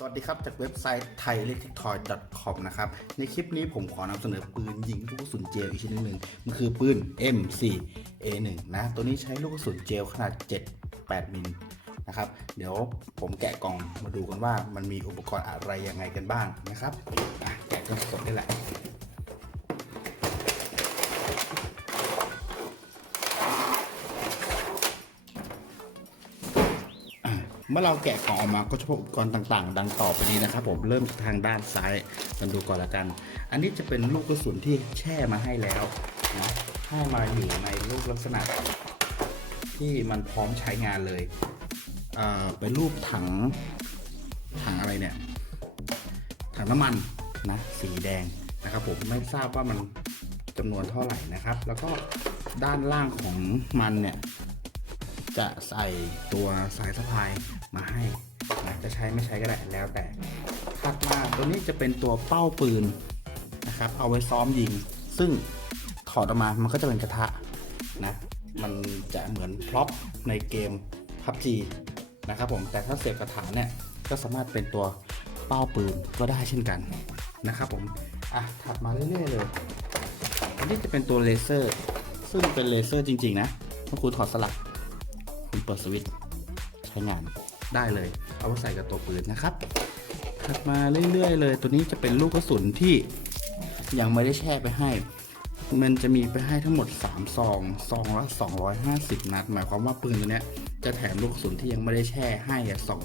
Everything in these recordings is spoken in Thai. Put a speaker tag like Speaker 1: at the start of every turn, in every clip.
Speaker 1: สวัสดีครับ จากเว็บไซต์ thailectrictoy.com นะครับ ในคลิปนี้ผมขอนำเสนอปืนยิงลูกกระสุนเจลอีกชนิดหนึ่งมันคือปืน M4A1 นะ ตัวนี้ใช้ลูกกระสุนเจลขนาด 7-8 มิลนะครับ เดี๋ยวผมแกะกล่องมาดูกันว่ามันมีอุปกรณ์อะไรยังไงกันบ้างนะครับแกะแกะกันสดได้แหละ เมื่อเราแกะกล่องออกมาก็จะพบอุปกรณ์ต่างๆ ดังต่อไปนี้นะครับผมเริ่มทางด้านซ้ายกันดูก่อนละกัน อันนี้จะเป็นลูกกระสุนที่แช่มาให้แล้วนะให้มาอยู่ในรูปลักษณะ ที่มันพร้อมใช้งานเลยเอ่อเป็นรูปถังถังอะไรเนี่ย ถังน้ำมันนะสีแดงนะครับผมไม่ทราบว่ามันจำนวนเท่าไหร่นะครับ แล้วก็ด้านล่างของมันเนี่ย จะใส่ตัวสายสะพายมาให้นะจะใช้ไม่ใช้ก็ได้แล้วแต่ถัดมาตัวนี้จะเป็นตัวเป้าปืนนะครับ เอาไว้ซ้อมยิง ซึ่งถอดออกมามันก็จะเป็นกระทะนะมันจะเหมือนพร็อพในเกม PUBG นะครับผมแต่ถ้าเสียบกระถางเนี่ยก็สามารถเป็นตัวเป้าปืนก็ได้เช่นกันนะครับผมอะถัดมาเรื่อยๆเลยอันนี้จะเป็นตัวเลเซอร์ ซึ่งเป็นเลเซอร์จริง ๆ นะเมื่อคุณถอดสลัก เปิดสวิตช์ใช้งานได้เลย เอาไว้ใส่กับตัวปืนนะครับถัดมาเรื่อยๆเลย ตัวนี้จะเป็นลูกกระสุนที่ยังไม่ได้แช่ไปให้ มันจะมีไปให้ทั้งหมด 3 ซองซองละ250 นัด หมายความว่าปืนตัวนี้จะแถมลูกกระสุนที่ยังไม่ได้แช่ให้อะสอง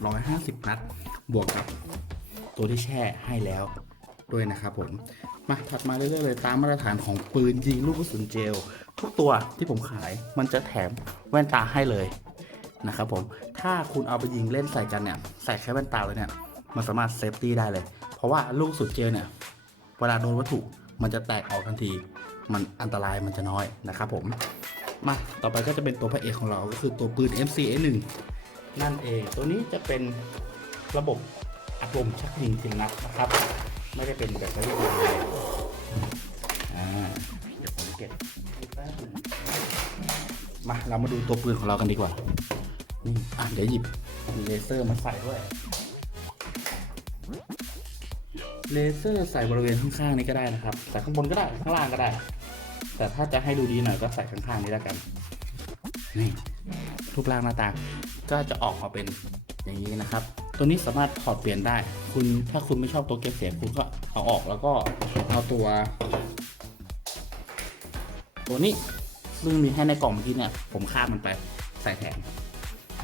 Speaker 1: 750 นัด บวกกับตัวที่แช่ให้แล้วด้วยนะครับผม มาถัดมาเรื่อยๆเลยตามมาตรฐานของปืนยิงลูกกระสุนเจล ทุกตัวที่ผมขายมันจะแถมแว่นตาให้เลยนะครับผมถ้าคุณเอาไปยิงเล่นใส่กันเนี่ยใส่แค่แว่นตาเลยเนี่ยมันสามารถเซฟตี้ได้เลย เพราะว่าลูกสุนเจลเนี่ยเวลาโดนวัตถุมันจะแตกออกทันที มันอันตรายมันจะน้อยนะครับผมมาต่อไปก็จะเป็นตัวพระเอกของเราก็คือตัวปืน MCA1 นั่นเอง ตัวนี้จะเป็นระบบอัดลมชักยิงทีละนัดนะครับ ไม่ได้เป็นแบบเรียบร้อยอ่าเดี๋ยวผมเก็บให้แป๊บนึงมาเรามาดูตัวปืนของเรากันดีกว่า นี่อะเดี๋ยวหยิบเลเซอร์มาใส่ด้วย เลเซอร์ใส่บริเวณข้างๆนี้ก็ได้นะครับ ใส่ข้างบนก็ได้ ข้างล่างก็ได้ แต่ถ้าจะให้ดูดีหน่อยก็ใส่ข้างๆนี้แล้วกัน นี่รูปร่างหน้าตา ก็จะออกมาเป็นอย่างนี้นะครับ ตัวนี้สามารถถอดเปลี่ยนได้ คุณถ้าคุณไม่ชอบตัวเก็บเสียงคุณก็เอาออกแล้วก็เอาตัว ตัวนี้ซึ่งมีให้ในกล่องเมื่อกี้เนี่ย ผมคาบมันไปใส่แถม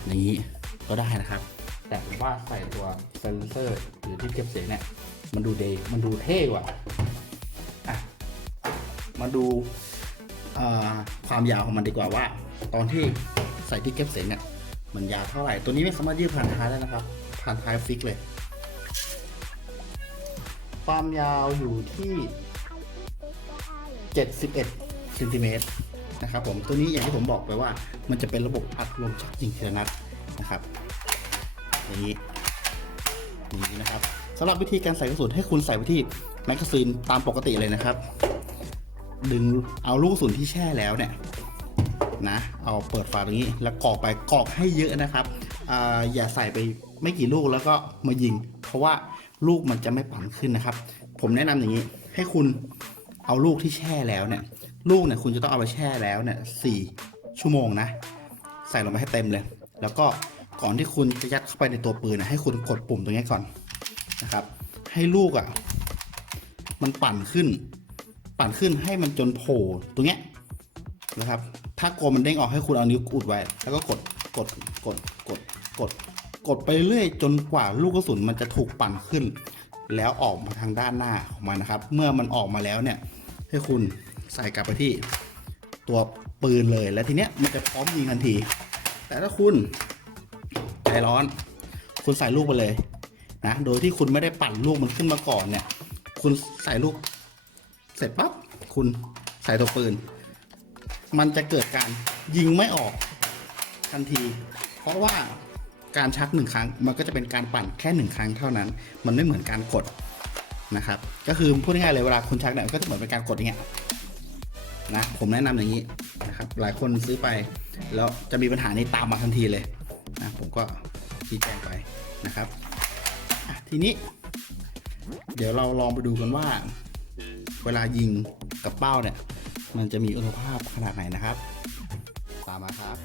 Speaker 1: อย่างนี้ก็ได้นะครับ แต่ผมว่าใส่ตัวเซนเซอร์หรือที่เก็บเสียงเนี่ย มันดูเดมันดูเท่กว่าอะมาดูความยาวของมันดีกว่าว่า ตอนที่ใส่ที่เก็บเสียงเนี่ย มันยาวเท่าไหร่ ตัวนี้ไม่สามารถยืดผ่านท้ายได้นะครับ ผ่านท้ายฟิกเลย ความยาวอยู่ที่ 71เซนติเมตรนะครับผมตัวนี้อย่างที่ผมบอกไปว่า มันจะเป็นระบบอัดลมชักยิงทีละนัดนะครับอย่างนี้อย่างนี้นะครับสำหรับวิธีการใส่กระสุนให้คุณใส่ไปที่แมกกาซีนตามปกติเลยนะครับ ดึงเอาลูกกระสุนที่แช่แล้วเนี่ย นะ เอาเปิดฝาตรงนี้แล้วกรอกไปกรอกให้เยอะนะครับออย่าใส่ไปไม่กี่ลูกแล้วก็มายิง เพราะว่าลูกมันจะไม่ปั่นขึ้นนะครับ ผมแนะนำอย่างนี้ ให้คุณเอาลูกที่แช่แล้วเนี่ย ลูกเนี่ยคุณจะต้องเอาไปแช่แล้วเนี่ยสี่ชั่วโมงนะ ใส่ลงไปให้เต็มเลย แล้วก็ก่อนที่คุณจะยัดเข้าไปในตัวปืนนะให้คุณกดปุ่มตรงนี้ก่อนนะครับ ให้ลูกอะ่ะ มันปั่นขึ้น ปั่นขึ้นให้มันจนโผล่ตรงเนี้ย นะครับ ถ้ากลัวมันเด้งออกให้คุณเอานิ้วอุดไว้ แล้วก็กดกดกดกดกด กดไปเรื่อยจนกว่าลูกกระสุนมันจะถูกปั่นขึ้น แล้วออกมาทางด้านหน้าของมันนะครับ เมื่อมันออกมาแล้วเนี่ย ให้คุณใส่กลับไปที่ตัวปืนเลยแล้วทีเนี้ยมันจะพร้อมยิงทันที แต่ถ้าคุณใจร้อน คุณใส่ลูกไปเลยนะโดยที่คุณไม่ได้ปั่นลูกมันขึ้นมาก่อนเนี่ย คุณใส่ลูก เสร็จปั๊บคุณใส่ตัวปืน มันจะเกิดการยิงไม่ออกทันที เพราะว่าการชักหนึ่งครั้ง มันก็จะเป็นการปั่นแค่หนึ่งครั้งเท่านั้น มันไม่เหมือนการกดนะครับ ก็คือพูดง่ายๆเลยเวลาคุณชักเนี่ยมันก็จะเหมือนเป็นการกดอย่างเงี้ยนะผมแนะนำอย่างนี้นะครับหลายคนซื้อไปแล้วจะมีปัญหานี้ตามมาทันทีเลยนะผมก็ชี้แจงไปนะครับทีนี้ เดี๋ยวเราลองไปดูกันว่า เวลายิงกับเป้าเนี่ย มันจะมีอุณหภาพขนาดไหนนะครับ ตามมาครับ